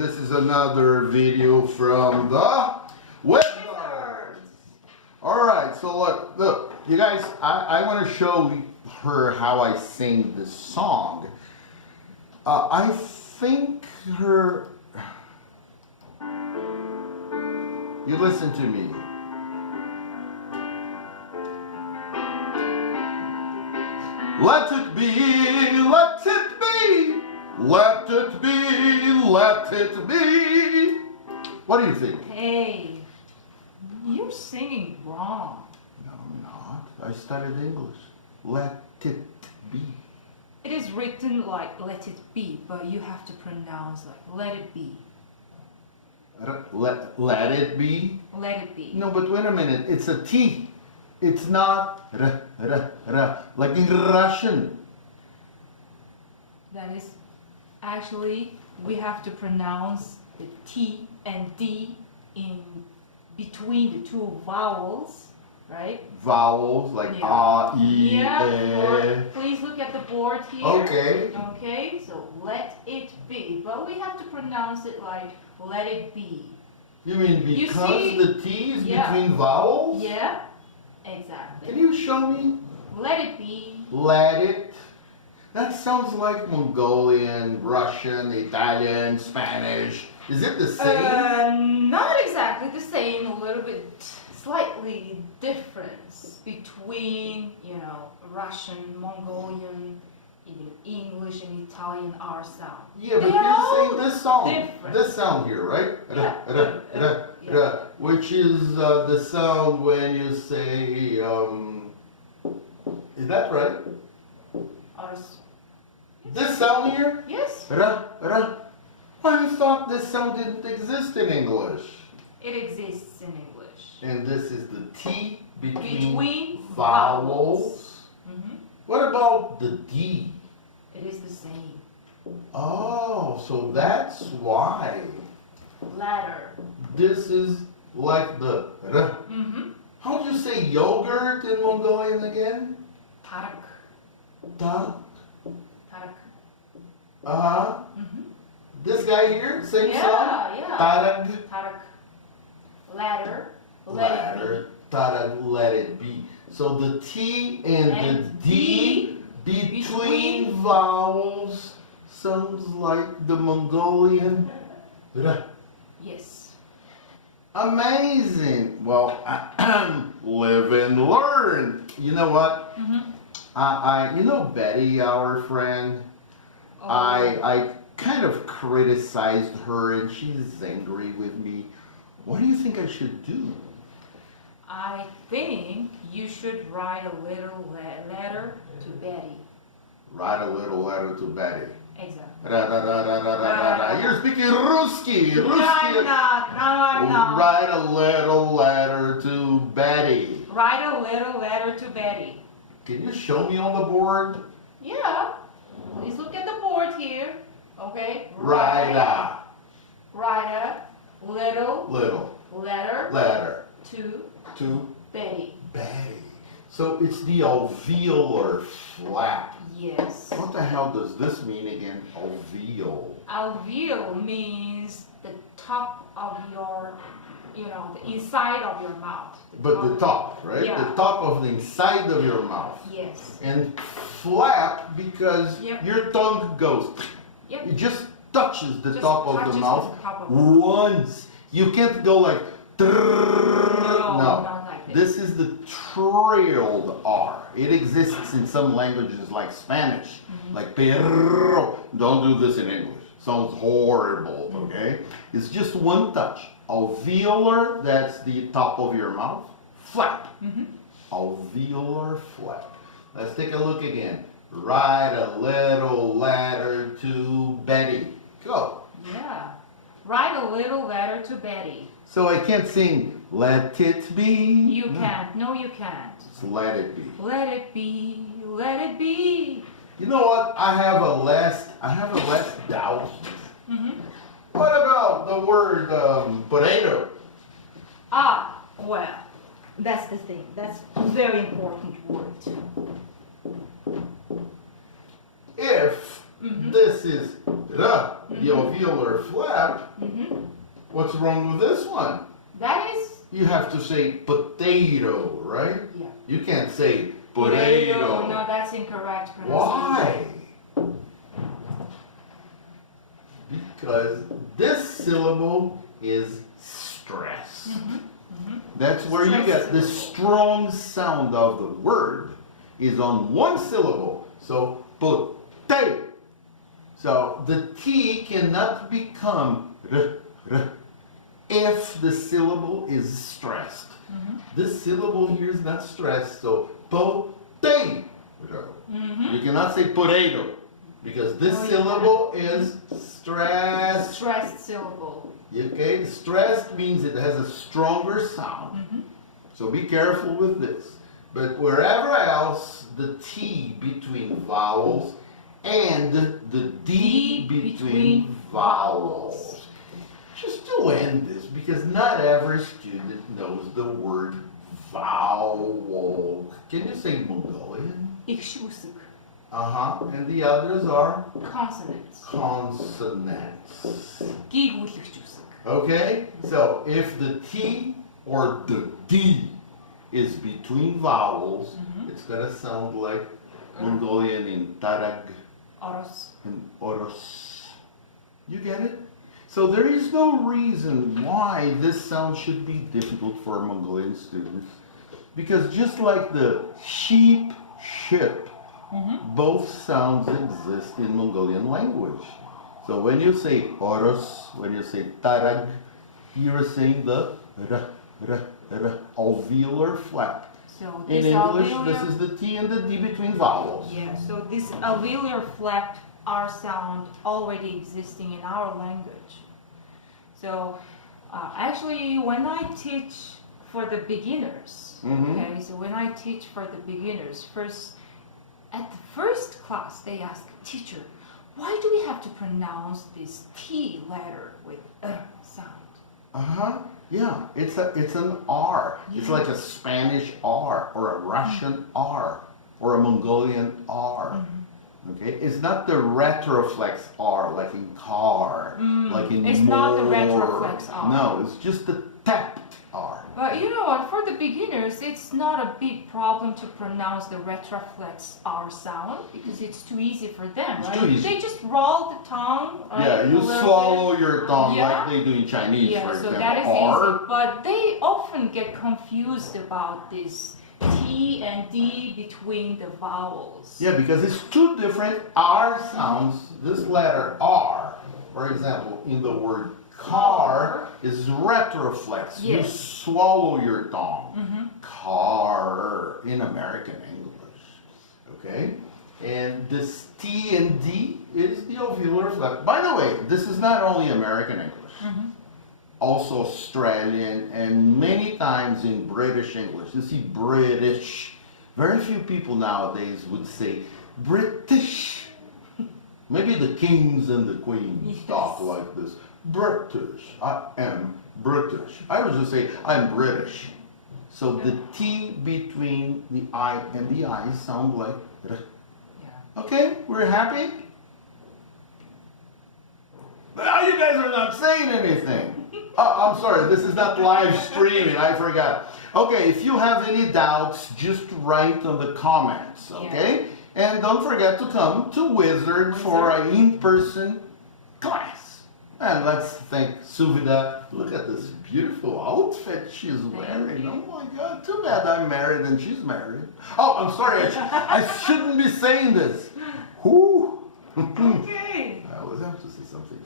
this is another video from the Wizard. Alright, so look, you guys, I want to show her how I sing this song. I think her... You listen to me. Let it be, let it be, let it be, let it be. What do you think? Hey, you're singing wrong. No, I'm not. I studied English. Let it be. It is written like let it be, but you have to pronounce like let it be. Let it be? Let it be. No, but wait a minute. It's a T. It's not like in Russian. That is actually we have to pronounce the T and D in between the two vowels, right? Vowels like Yeah. A, E, Yeah. E. Please look at the board here. Okay. Okay, so let it be, but we have to pronounce it like let it be. You mean because see? the T is Yeah. between vowels? Yeah, exactly. Can you show me? Let it be. Let it. That sounds like Mongolian, Russian, Italian, Spanish. Is it the same? Not exactly the same, a little bit slightly difference between, Russian, Mongolian, even English and Italian R sound. Yeah, but They you're are saying this sound. different. This sound here, right? Yeah. Yeah. Which is the sound when you say, is that right? Ars. This sound here? Yes, Ra, ra. I thought this sound didn't exist in English. it exists in English. And this is the T between Between vowels. Mhm. What about the D? It is the same. Oh, so that's why. Ladder. This is like the R. Mm-hmm. How do you say yogurt in Mongolian again? Tarak. Da. Tarak. Uh-huh. Mm-hmm. This guy here, same Yeah, song? yeah. Tarag. Tarak. Ladder. Let Ladder. Tarag, let it be. So the T and the D between vowels sounds like the Mongolian R. it be. Yes. Amazing. Well, live and learn. You know what? Mm-hmm. You know Betty, our friend. Oh. I kind of criticized her, and she's angry with me. What do you think I should do? I think you should write a little letter to Betty. Write a little letter to Betty. Exactly. Ra, ra, ra, ra, ra, ra, ra. You're speaking Ruski. No, I'm not. No, I'm not. Write a little letter to Betty. Write a little letter to Betty. Can you show me on the board? Yeah. Please look at the board here. Okay. Write a Write a little letter letter to to Betty. Betty. So it's the alveolar flap. Yes. What the hell does this mean again? Alveol. Alveol means the top of your, the inside of your mouth. But the top, right? Yeah. The top of the inside of your mouth. Yes. And flap because Yep. your tongue goes. Yep. It just touches the Just top of touches the the mouth top of the mouth. once. You can't go like. No, No. not like this. This is the trailed R. It exists in some languages like Spanish, like perro. Don't do this in English. Sounds horrible, okay? It's just one touch. Alveolar, that's the top of your mouth. Flap. Alveolar flap. Let's take a look again. Write a little letter to Betty. Go. Yeah. Write a little letter to Betty. So I can't sing let it be. You can't. No, you can't. Just let it be. Let it be. Let it be. You know what? I have a less doubt. What about the word potato? Ah, well, that's the thing. That's a very important word. If This is r, the alveolar flap. What's wrong with this one? That is. You have to say potato, right? Yeah. You can't say potato. No, that's incorrect pronunciation. Why? Because this syllable is stressed. That's where you get the strong sound of the word is on one syllable. So potato. So the T cannot become r, r, if the syllable is stressed. This syllable here is not stressed, so potato. You cannot say potato because this syllable is stressed. Stressed syllable. Okay, stressed means it has a stronger sound. So be careful with this. But wherever else the T between vowels and the D between vowels. Just to end this, because not every student knows the word vowel. Can you say Mongolian? эгшигний. And the others are Consonants. consonants. Гийгүүлэгч үсэг. Okay? So if the T or the D is between vowels, it's going to sound like Mongolian in Tarag Орос. and Oros. You get it? So there is no reason why this sound should be difficult for Mongolian students. Because just like the sheep, ship, both sounds exist in Mongolian language. So when you say Oros, when you say Tarag, you are saying the r, r, r, alveolar flap. So In this English, alveolar, this is the T and the D between vowels. yeah, so this alveolar flap R sound already existing in our language. So actually when I teach for the beginners, okay, so when I teach for the beginners, at the first class they ask, teacher, why do we have to pronounce this T letter with sound? Yeah, it's an R. It's Yeah. like a Spanish R or a Russian R or a Mongolian R. Okay, it's not the retroflex R like in car, like in It's more. not the retroflex R. No, it's just the tapped R. But you know what, for the beginners, it's not a big problem to pronounce the retroflex R sound because it's too easy for them, It's right? too easy. They just roll the tongue. Right, Yeah, you a little swallow bit. your tongue Yeah. like they do in Chinese, Yeah, for so example. that is R. easy. But they often get confused about this T and D between the vowels. Yeah, because it's two different R sounds. This letter R, for example, in the word car is retroflex. You Yes. swallow your tongue. Car in American English. Okay? And this T and D is the alveolar flap. By the way, this is not only American English. Also Australian and many times in British English. You see British. Very few people nowadays would say British. Maybe the kings and the queens Yes. talk like this. British. I am British. I would just say I'm British. So the T between the I and the I sound like R. Yeah. Okay, we're happy? Now you guys are not saying anything. Oh, I'm sorry, this is not live streaming, I forgot. Okay, if you have any doubts, just write on the comments, okay? And don't forget to come to Wizard for an in-person class. And let's thank Suvida. Look at this beautiful outfit she's wearing. Oh my God, too bad I'm married and she's married. Oh, I'm sorry, I shouldn't be saying this. Whoo. Okay. I always have to say something.